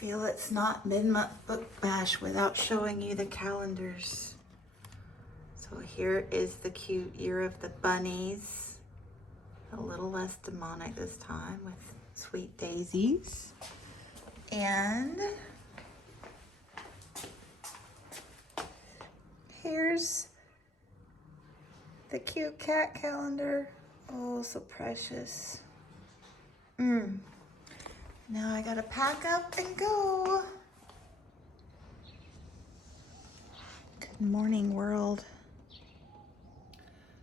feel it's not mid-month book bash without showing you the calendars. So here is the cute Year of the Bunnies. A little less demonic this time with sweet daisies. And here's the cute cat calendar. Oh, so precious. Now I gotta pack up and go. Good morning, world.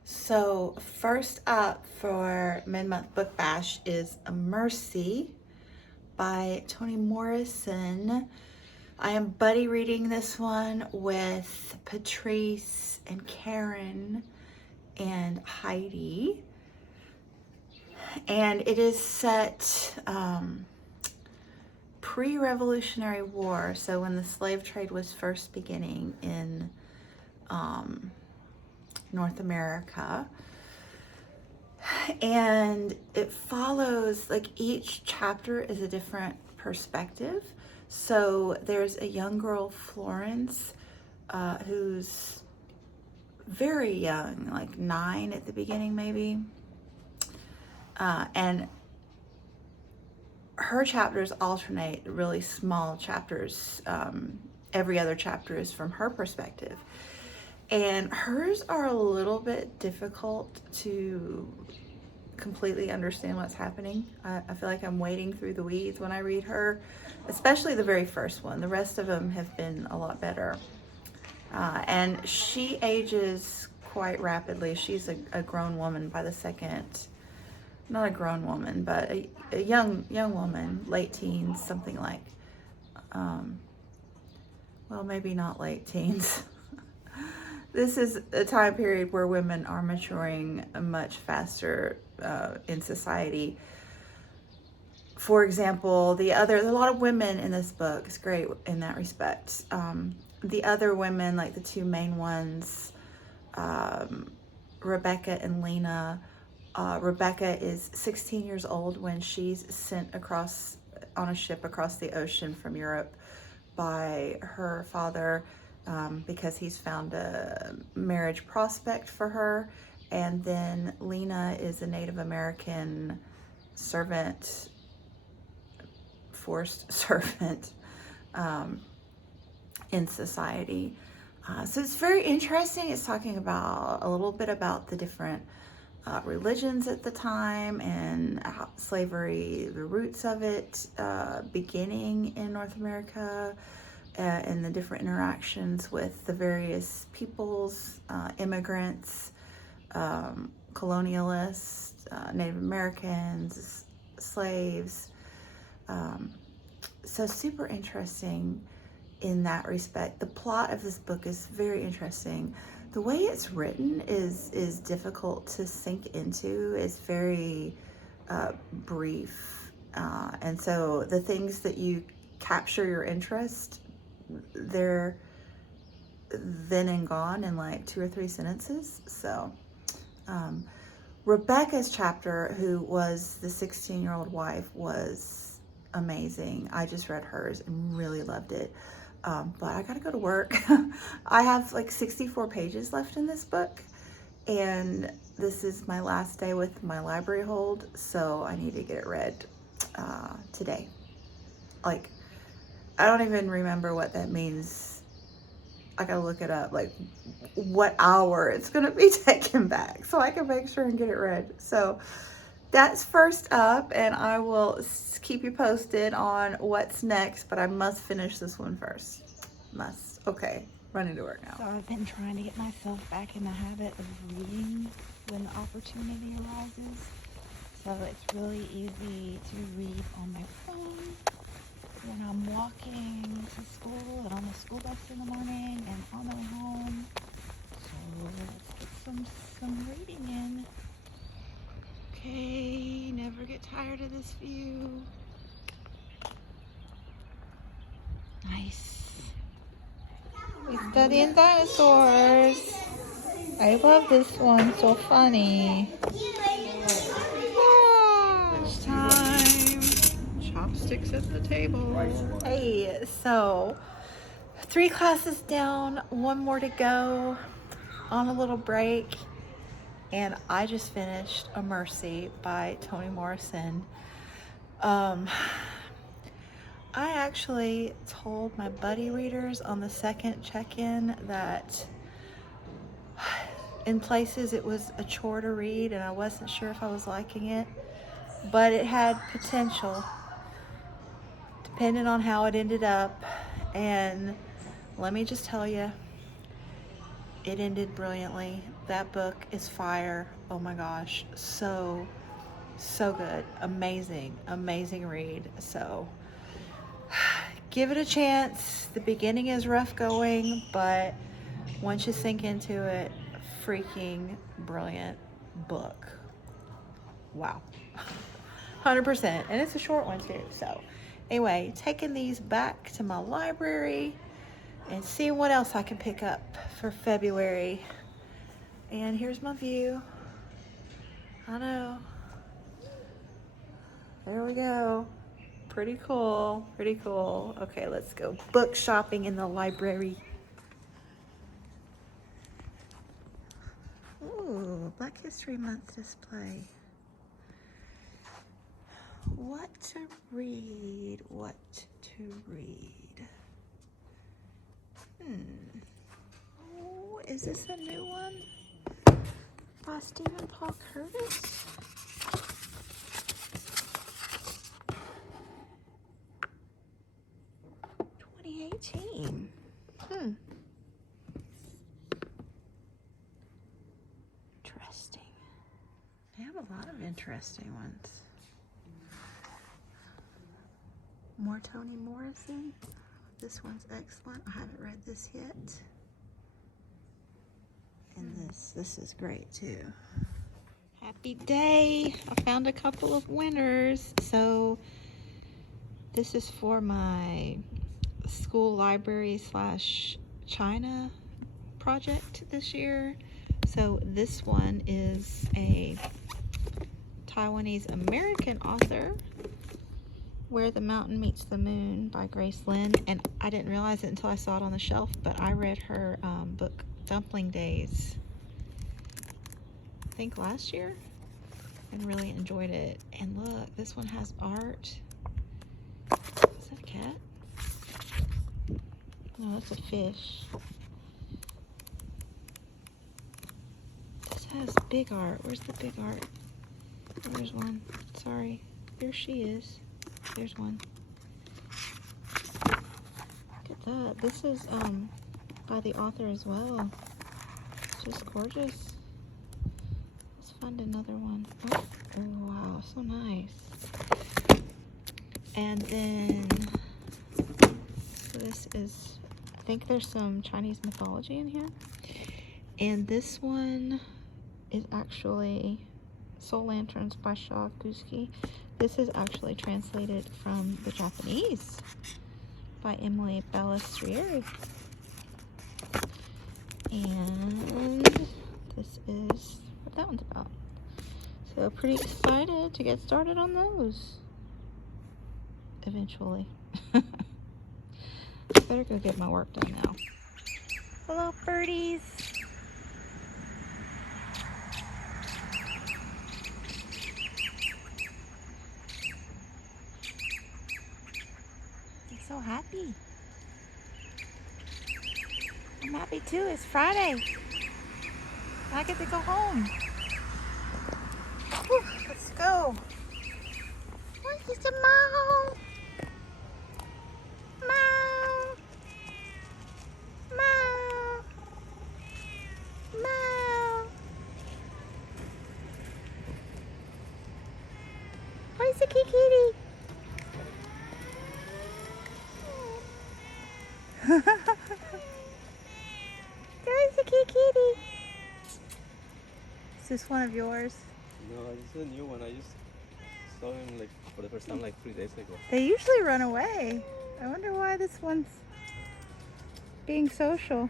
So first up for Mid-Month Book Bash is A Mercy by Toni Morrison. I am buddy reading this one with Patrice and Karen and Heidi. And it is set pre-Revolutionary War, so when the slave trade was first beginning in North America. And it follows, like, each chapter is a different perspective. So there's a young girl, Florence, who's very young, like 9 at the beginning maybe. And her chapters alternate, really small chapters. Every other chapter is from her perspective. And hers are a little bit difficult to completely understand what's happening. I feel like I'm wading through the weeds when I read her, especially the very first one. The rest of them have been a lot better. And she ages quite rapidly. She's a grown woman by the second. Not a grown woman, but a young woman, late teens, something like, well, maybe not late teens. This is a time period where women are maturing much faster in society. For example, there's a lot of women in this book. It's great in that respect. The other women, like the two main ones, Rebecca and Lena. Rebecca is 16 years old when she's sent on a ship across the ocean from Europe by her father because he's found a marriage prospect for her. And then Lena is a Native American servant, forced servant in society. So it's very interesting. It's talking about a little bit about the different religions at the time and how slavery, the roots of it beginning in North America, and the different interactions with the various peoples, immigrants, colonialists, Native Americans, slaves. So super interesting in that respect. The plot of this book is very interesting. The way it's written is difficult to sink into. It's very brief. And so the things that you capture your interest, they're then and gone in like 2 or 3 sentences. So Rebecca's chapter, who was the 16-year-old wife, was amazing. I just read hers and really loved it. But I gotta go to work. I have like 64 pages left in this book, and this is my last day with my library hold, so I need to get it read today. Like, I don't even remember what that means. I gotta look it up, like what hour it's gonna be taken back so I can make sure and get it read. So that's first up, and I will keep you posted on what's next, but I must finish this one first. Must. Okay, running to work now. So I've been trying to get myself back in the habit of reading when the opportunity arises. So it's really easy to read on my phone when I'm walking to school and on the school bus in the morning and on the way home. So let's get some reading in. Okay, never get tired of this view. Nice. We're studying dinosaurs. I love this one, so funny. Lunch time. Chopstick six at the table. Hey, so 3 classes down, 1 more to go, on a little break, and I just finished A Mercy by Toni Morrison. I actually told my buddy readers on the second check-in that in places it was a chore to read and I wasn't sure if I was liking it, but it had potential depending on how it ended up. And let me just tell you, it ended brilliantly. That book is fire. Oh my gosh, so good. Amazing read. So give it a chance. The beginning is rough going, but once you sink into it, freaking brilliant book. Wow. 100%. And it's a short one too. So anyway, taking these back to my library and seeing what else I can pick up for February. And here's my view. I know. There we go. Pretty cool. Okay, let's go book shopping in the library. Ooh, Black History Month display. What to read? Oh, is this a new one? By Stephen Paul Curtis? $2018. Interesting. They have a lot of interesting ones. More Toni Morrison. This one's excellent. I haven't read this yet. And this is great too. Happy day. I found a couple of winners. So this is for my school library / China project this year. So this one is a Taiwanese American author, Where the Mountain Meets the Moon by Grace Lin. And I didn't realize it until I saw it on the shelf, but I read her book Dumpling Days, I think last year, and really enjoyed it. And look, this one has art. Is that a cat? No, that's a fish. This has big art. Where's the big art? Oh, there's one. Sorry. There she is. There's one. Look at that. This is by the author as well. Just gorgeous. Let's find another one. Oh, wow, so nice. And then this is, I think there's some Chinese mythology in here. And this one is actually Soul Lanterns by Shaw Guski. This is actually translated from the Japanese by Emily Balistrieri. And this is what that one's about. So pretty excited to get started on those eventually. Better go get my work done now. Hello, birdies. I'm so happy. I'm happy too. It's Friday. I get to go home. Whew, let's go. Where's the mom? Mom. Mom. Mom. Where's the kitty? There's the kitty. Is this one of yours? No, it's a new one. I just saw him like for the first time like 3 days ago. They usually run away. I wonder why this one's being social.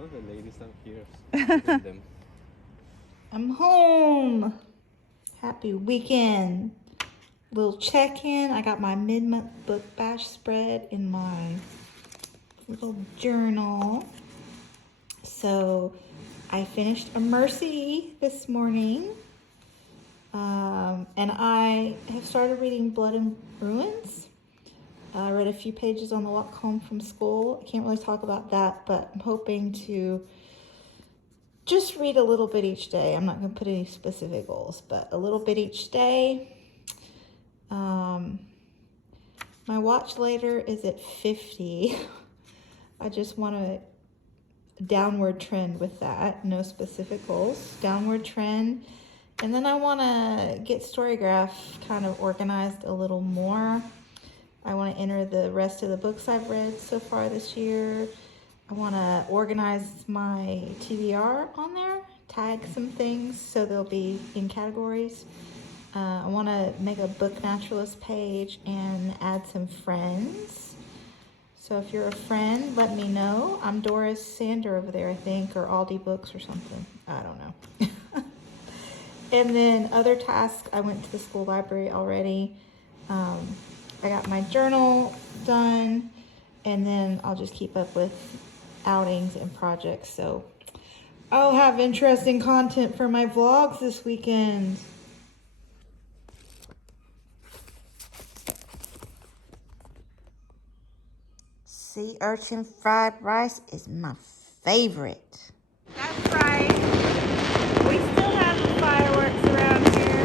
Oh, the ladies down here. Them. I'm home. Happy weekend. little check-in. I got my mid-month book bash spread in my little journal. So I finished A Mercy this morning. And I have started reading Blood and Ruins. I read a few pages on the walk home from school. I can't really talk about that, but I'm hoping to just read a little bit each day. I'm not going to put any specific goals, but a little bit each day. My watch later is at 50. I just want a downward trend with that. No specific goals. Downward trend. And then I want to get Storygraph kind of organized a little more. I want to enter the rest of the books I've read so far this year. I want to organize my TBR on there, tag some things so they'll be in categories. I want to make a book naturalist page and add some friends. So if you're a friend, let me know. I'm Doris Sander over there, I think, or Aldi Books or something. I don't know. And then other tasks, I went to the school library already. I got my journal done, and then I'll just keep up with outings and projects. So I'll have interesting content for my vlogs this weekend. Sea urchin fried rice is my favorite. That's right. We still have the fireworks around here.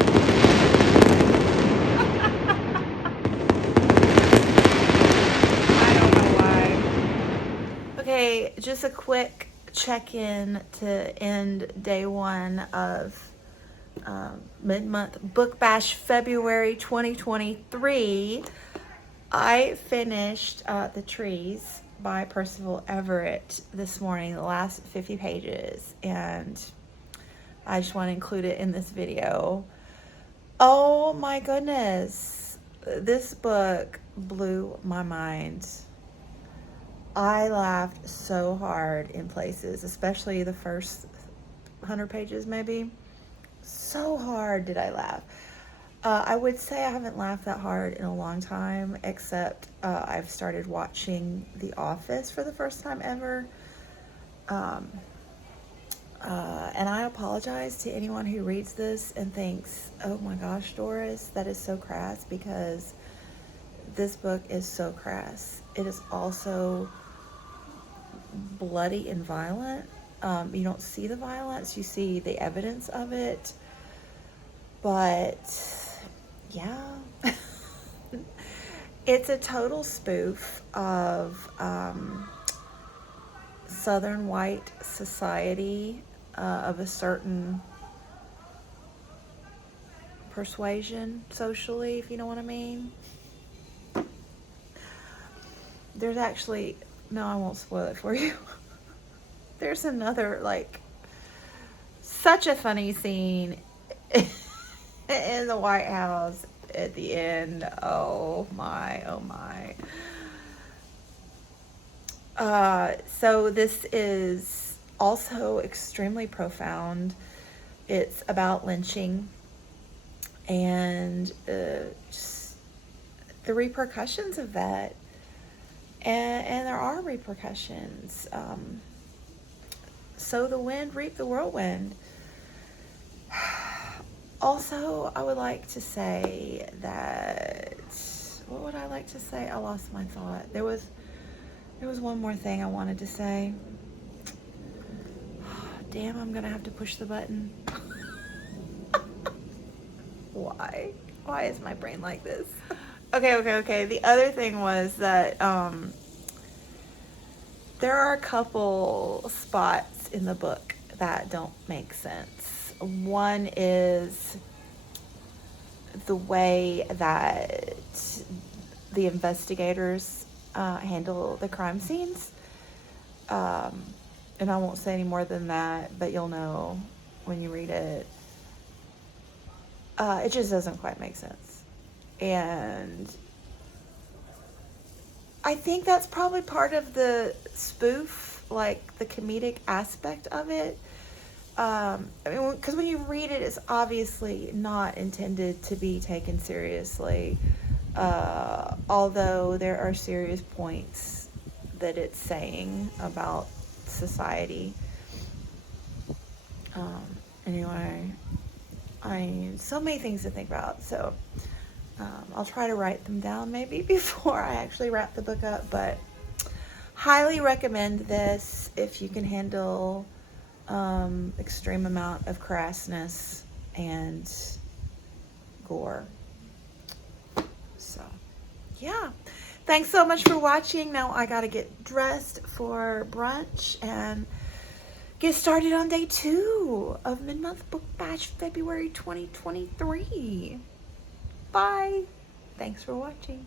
I don't know why. Okay, just a quick check-in to end day one of mid-month book bash February 2023. I finished The Trees by Percival Everett this morning, the last 50 pages, and I just want to include it in this video. Oh my goodness, this book blew my mind. I laughed so hard in places, especially the first 100 pages maybe. So hard did I laugh. I would say I haven't laughed that hard in a long time, except I've started watching The Office for the first time ever. And I apologize to anyone who reads this and thinks, oh my gosh, Doris, that is so crass, because this book is so crass. It is also bloody and violent. You don't see the violence, you see the evidence of it. But yeah, it's a total spoof of Southern white society of a certain persuasion socially, if you know what I mean. There's actually, no, I won't spoil it for you. There's another, like, such a funny scene in the White House at the end. Oh my, oh my. So this is also extremely profound. It's about lynching and just the repercussions of that. And there are repercussions. Sow the wind, reap the whirlwind. Also, I would like to say that, what would I like to say? I lost my thought. There was one more thing I wanted to say. Damn, I'm gonna have to push the button. Why? Why is my brain like this? Okay. The other thing was that there are a couple spots in the book that don't make sense. One is the way that the investigators handle the crime scenes. And I won't say any more than that, but you'll know when you read it. It just doesn't quite make sense. And I think that's probably part of the spoof, like the comedic aspect of it. I mean, because when you read it, it's obviously not intended to be taken seriously. Although there are serious points that it's saying about society. Anyway, so many things to think about. So I'll try to write them down maybe before I actually wrap the book up. But highly recommend this if you can handle extreme amount of crassness and gore. So yeah, thanks so much for watching. Now I gotta get dressed for brunch and get started on day 2 of Mid-Month Book Bash February 2023. Bye. Thanks for watching.